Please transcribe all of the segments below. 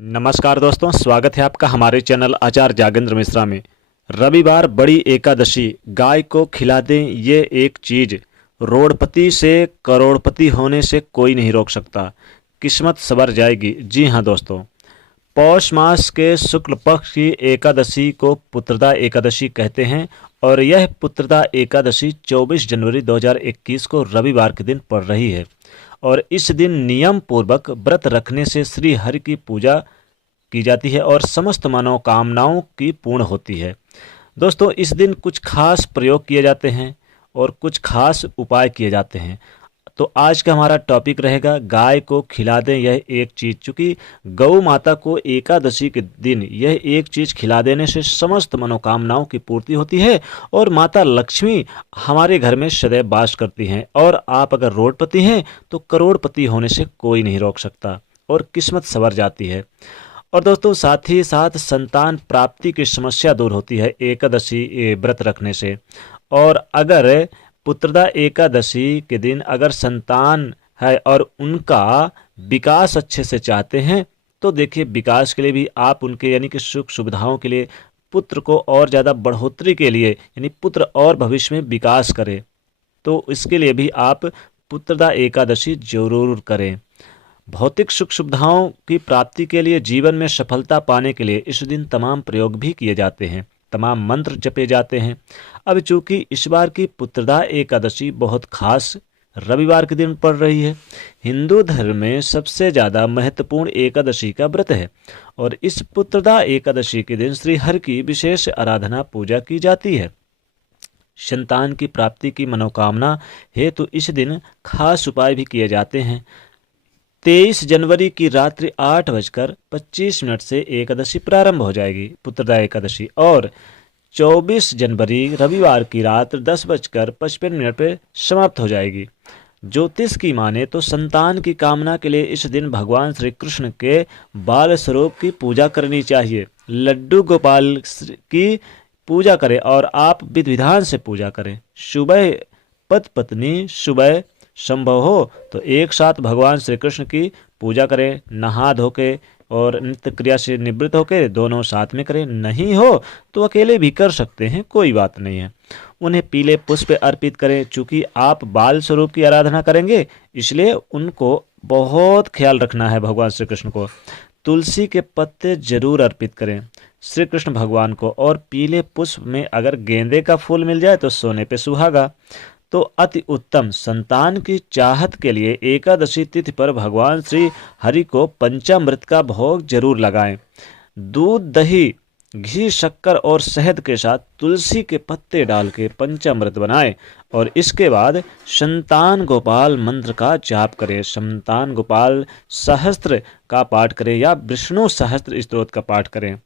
नमस्कार दोस्तों, स्वागत है आपका हमारे चैनल आचार्य जागेंद्र मिश्रा में। रविवार बड़ी एकादशी, गाय को खिला दें ये एक चीज, रोड़पति से करोड़पति होने से कोई नहीं रोक सकता, किस्मत संवर जाएगी। जी हाँ दोस्तों, पौष मास के शुक्ल पक्ष की एकादशी को पुत्रदा एकादशी कहते हैं और यह पुत्रदा एकादशी 24 जनवरी 2021 को रविवार के दिन पड़ रही है। और इस दिन नियम पूर्वक व्रत रखने से श्री हरि की पूजा की जाती है और समस्त मनोकामनाओं की पूर्ण होती है। दोस्तों, इस दिन कुछ खास प्रयोग किए जाते हैं और कुछ खास उपाय किए जाते हैं। तो आज का हमारा टॉपिक रहेगा गाय को खिला दें यह एक चीज़। चूँकि गौ माता को एकादशी के दिन यह एक चीज़ खिला देने से समस्त मनोकामनाओं की पूर्ति होती है और माता लक्ष्मी हमारे घर में सदैव वास करती हैं। और आप अगर रोडपति हैं तो करोड़पति होने से कोई नहीं रोक सकता और किस्मत संवर जाती है। और दोस्तों, साथ ही साथ संतान प्राप्ति की समस्या दूर होती है एकादशी व्रत रखने से। और अगर पुत्रदा एकादशी के दिन अगर संतान है और उनका विकास अच्छे से चाहते हैं तो देखिए, विकास के लिए भी आप उनके यानी कि सुख सुविधाओं के लिए पुत्र को और ज़्यादा बढ़ोतरी के लिए यानी पुत्र और भविष्य में विकास करें, तो इसके लिए भी आप पुत्रदा एकादशी जरूर करें। भौतिक सुख सुविधाओं की प्राप्ति के लिए, जीवन में सफलता पाने के लिए इस दिन तमाम प्रयोग भी किए जाते हैं, तमाम मंत्र जपे जाते हैं। अब चूंकि इस बार की पुत्रदा एकादशी बहुत खास रविवार के दिन पड़ रही है, हिंदू धर्म में सबसे ज़्यादा महत्वपूर्ण एकादशी का व्रत है और इस पुत्रदा एकादशी के दिन श्री हरि की विशेष आराधना पूजा की जाती है। संतान की प्राप्ति की मनोकामना हेतु इस दिन खास उपाय भी किए जाते हैं। 23 जनवरी की रात्रि 8:25 से एकादशी प्रारंभ हो जाएगी, पुत्रदा एकादशी, और 24 जनवरी रविवार की रात 10:55 पर समाप्त हो जाएगी। ज्योतिष की माने तो संतान की कामना के लिए इस दिन भगवान श्री कृष्ण के बाल स्वरूप की पूजा करनी चाहिए। लड्डू गोपाल की पूजा करें और आप विधि विधान से पूजा करें। सुबह पति पत्नी सुबह संभव हो तो एक साथ भगवान श्री कृष्ण की पूजा करें, नहा धो के और नित्य क्रिया से निवृत्त होकर दोनों साथ में करें। नहीं हो तो अकेले भी कर सकते हैं, कोई बात नहीं है। उन्हें पीले पुष्प अर्पित करें। चूँकि आप बाल स्वरूप की आराधना करेंगे इसलिए उनको बहुत ख्याल रखना है भगवान श्री कृष्ण को। तुलसी के पत्ते जरूर अर्पित करें श्री कृष्ण भगवान को, और पीले पुष्प में अगर गेंदे का फूल मिल जाए तो सोने पे सुहागा। तो अति उत्तम। संतान की चाहत के लिए एकादशी तिथि पर भगवान श्री हरि को पंचामृत का भोग जरूर लगाएं। दूध, दही, घी, शक्कर और शहद के साथ तुलसी के पत्ते डाल के पंचामृत बनाएं और इसके बाद संतान गोपाल मंत्र का जाप करें। संतान गोपाल सहस्त्र का पाठ करें या विष्णु सहस्त्र स्तोत्र का पाठ करें।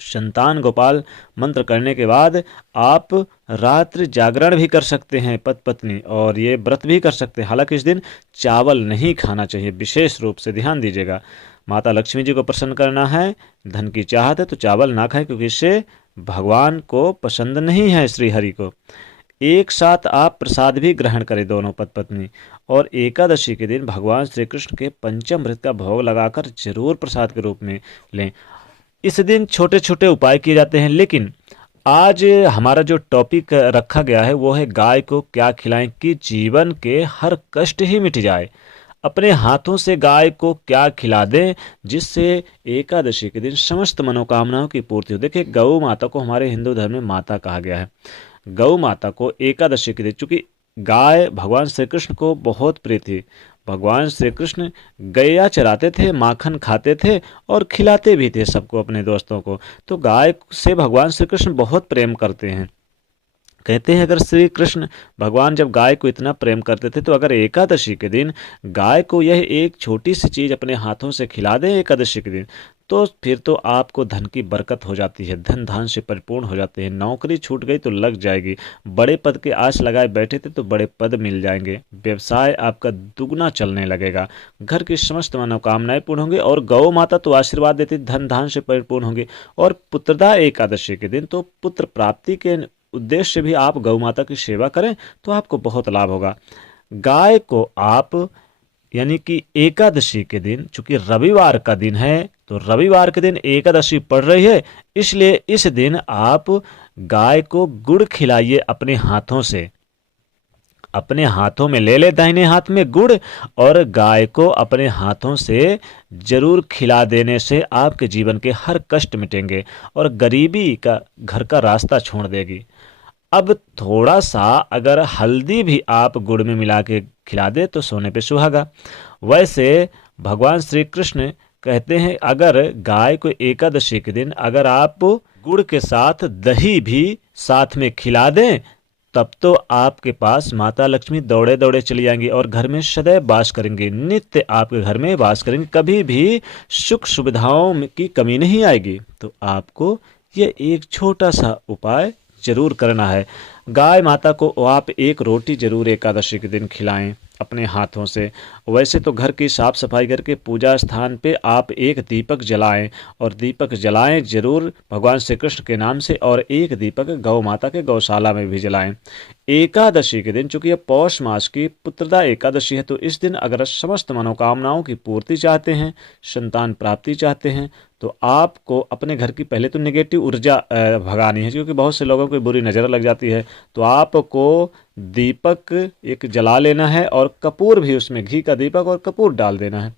संतान गोपाल मंत्र करने के बाद आप रात्रि जागरण भी कर सकते हैं पति पत्नी, और ये व्रत भी कर सकते हैं। हालांकि इस दिन चावल नहीं खाना चाहिए, विशेष रूप से ध्यान दीजिएगा। माता लक्ष्मी जी को प्रसन्न करना है, धन की चाहत है तो चावल ना खाएं क्योंकि इससे भगवान को पसंद नहीं है श्री हरि को। एक साथ आप प्रसाद भी ग्रहण करें दोनों पति पत्नी, और एकादशी के दिन भगवान श्री कृष्ण के पंचामृत का भोग लगाकर जरूर प्रसाद के रूप में लें। इस दिन छोटे छोटे उपाय किए जाते हैं, लेकिन आज हमारा जो टॉपिक रखा गया है वो है गाय को क्या खिलाएं कि जीवन के हर कष्ट ही मिट जाए। अपने हाथों से गाय को क्या खिला दें जिससे एकादशी के दिन समस्त मनोकामनाओं की पूर्ति हो। देखिए, गौ माता को हमारे हिंदू धर्म में माता कहा गया है। गौ माता को एकादशी के दिन, चूंकि गाय भगवान श्री कृष्ण को बहुत प्रिय थी, भगवान श्री कृष्ण गैया चराते थे, माखन खाते थे और खिलाते भी थे सबको, अपने दोस्तों को। तो गाय से भगवान श्री कृष्ण बहुत प्रेम करते हैं। कहते हैं अगर श्री कृष्ण भगवान जब गाय को इतना प्रेम करते थे तो अगर एकादशी के दिन गाय को यह एक छोटी सी चीज़ अपने हाथों से खिला दें एकादशी के दिन, तो फिर तो आपको धन की बरकत हो जाती है, धन धान से परिपूर्ण हो जाते हैं। नौकरी छूट गई तो लग जाएगी, बड़े पद के आस लगाए बैठे थे तो बड़े पद मिल जाएंगे, व्यवसाय आपका दुगना चलने लगेगा, घर की समस्त मनोकामनाएं पूर्ण होंगी और गौ माता तो आशीर्वाद देती, धन धान से परिपूर्ण होंगे। और पुत्रदा एकादशी के दिन तो पुत्र प्राप्ति के उद्देश्य से भी आप गौ माता की सेवा करें तो आपको बहुत लाभ होगा। गाय को आप यानी कि एकादशी के दिन, चूंकि रविवार का दिन है तो रविवार के दिन एकादशी पड़ रही है, इसलिए इस दिन आप गाय को गुड़ खिलाइए अपने हाथों से। अपने हाथों में ले ले दाहिने हाथ में गुड़, और गाय को अपने हाथों से जरूर खिला देने से आपके जीवन के हर कष्ट मिटेंगे और गरीबी का घर का रास्ता छोड़ देगी। अब थोड़ा सा अगर हल्दी भी आप गुड़ में मिला के खिला दे तो सोने पे सुहागा। वैसे भगवान श्री कृष्ण कहते हैं, अगर गाय को एकादशी के दिन अगर आप गुड़ के साथ दही भी साथ में खिला दें, तब तो आपके पास माता लक्ष्मी दौड़े दौड़े चली जाएंगी और घर में सदैव वास करेंगे, नित्य आपके घर में वास करेंगे, कभी भी सुख सुविधाओं की कमी नहीं आएगी। तो आपको ये एक छोटा सा उपाय जरूर करना है। गाय माता को आप एक रोटी जरूर एकादशी के दिन खिलाएं अपने हाथों से। वैसे तो घर की साफ सफाई करके पूजा स्थान पे आप एक दीपक जलाएं, और दीपक जलाएं जरूर भगवान श्री कृष्ण के नाम से, और एक दीपक गौ माता के गौशाला में भी जलाएं। एकादशी के दिन, चूंकि यह पौष मास की पुत्रदा एकादशी है, तो इस दिन अगर समस्त मनोकामनाओं की पूर्ति चाहते हैं, संतान प्राप्ति चाहते हैं, तो आपको अपने घर की पहले तो नेगेटिव ऊर्जा भगानी है, क्योंकि बहुत से लोगों को बुरी नज़र लग जाती है। तो आपको दीपक एक जला लेना है और कपूर भी, उसमें घी का दीपक और कपूर डाल देना है।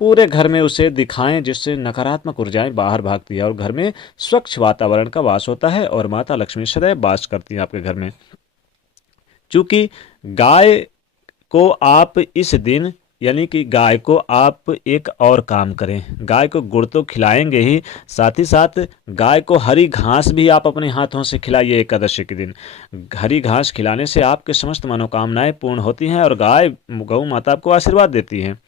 पूरे घर में उसे दिखाएं, जिससे नकारात्मक ऊर्जाएं बाहर भागती है और घर में स्वच्छ वातावरण का वास होता है और माता लक्ष्मी सदैव वास करती हैं आपके घर में। चूंकि गाय को आप इस दिन, यानी कि गाय को आप एक और काम करें, गाय को गुड़ तो खिलाएंगे ही, साथ ही साथ गाय को हरी घास भी आप अपने हाथों से खिलाइए एकादशी के दिन। हरी घास खिलाने से आपके समस्त मनोकामनाएं पूर्ण होती हैं और गाय गौ माता आपको आशीर्वाद देती हैं।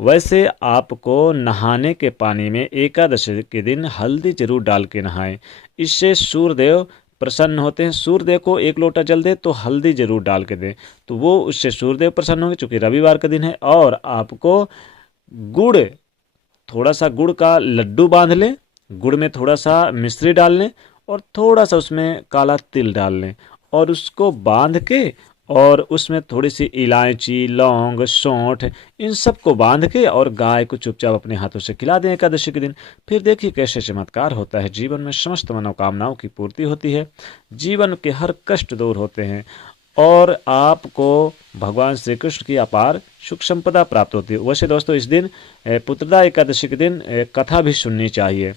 वैसे आपको नहाने के पानी में एकादशी के दिन हल्दी जरूर डाल के नहाएं, इससे सूर्यदेव प्रसन्न होते हैं। सूर्यदेव को एक लोटा जल दे तो हल्दी जरूर डाल के दें, तो वो उससे सूर्यदेव प्रसन्न होंगे, चूंकि रविवार का दिन है। और आपको गुड़, थोड़ा सा गुड़ का लड्डू बांध लें, गुड़ में थोड़ा सा मिश्री डाल लें और थोड़ा सा उसमें काला तिल डाल लें, और उसको बांध के और उसमें थोड़ी सी इलायची, लौंग, सौंठ, इन सब को बांध के और गाय को चुपचाप अपने हाथों से खिला दें एकादशी के दिन। फिर देखिए कैसे चमत्कार होता है, जीवन में समस्त मनोकामनाओं की पूर्ति होती है, जीवन के हर कष्ट दूर होते हैं और आपको भगवान श्री कृष्ण की अपार सुख संपदा प्राप्त होती है। वैसे दोस्तों, इस दिन पुत्रदा एकादशी के दिन कथा भी सुननी चाहिए।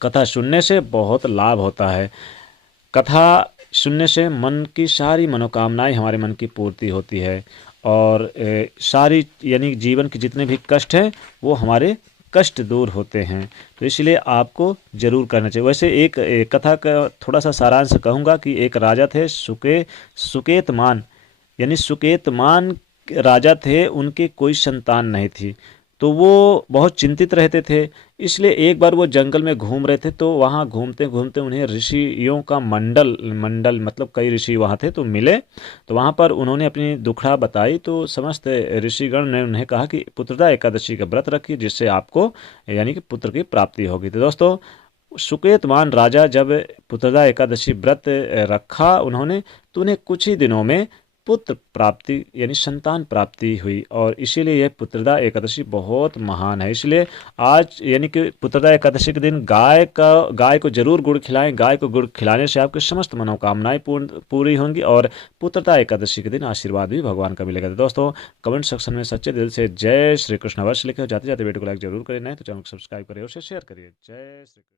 कथा सुनने से बहुत लाभ होता है। कथा सुनने से मन की सारी मनोकामनाएं, हमारे मन की पूर्ति होती है और सारी, यानी जीवन के जितने भी कष्ट हैं वो हमारे कष्ट दूर होते हैं। तो इसलिए आपको जरूर करना चाहिए। वैसे एक कथा का थोड़ा सा सारांश कहूँगा कि एक राजा थे सुकेतमान, यानी सुकेतमान राजा थे, उनके कोई संतान नहीं थी, तो वो बहुत चिंतित रहते थे। इसलिए एक बार वो जंगल में घूम रहे थे, तो वहाँ घूमते घूमते उन्हें ऋषियों का मंडल मतलब कई ऋषि वहाँ थे तो मिले। तो वहाँ पर उन्होंने अपनी दुखड़ा बताई, तो समस्त ऋषिगण ने उन्हें कहा कि पुत्रदा एकादशी का व्रत रखिए, जिससे आपको यानी कि पुत्र की प्राप्ति होगी। तो दोस्तों, सुकेतमान राजा जब पुत्रदा एकादशी व्रत रखा उन्होंने, तो उन्हें कुछ ही दिनों में पुत्र प्राप्ति यानी संतान प्राप्ति हुई, और इसीलिए यह पुत्रदा एकादशी बहुत महान है। इसलिए आज यानी कि पुत्रदा एकादशी के दिन गाय को जरूर गुड़ खिलाएं। गाय को गुड़ खिलाने से आपकी समस्त मनोकामनाएं पूरी होंगी और पुत्रदा एकादशी के दिन आशीर्वाद भी भगवान का मिलेगा। तो दोस्तों, कमेंट सेक्शन में सच्चे दिल से जय श्री कृष्ण अवश्य लिखे। जाते जाते वीडियो को लाइक जरूर करें, नहीं तो चैनल को सब्सक्राइब करें और शेयर करिए। जय श्री कृष्ण।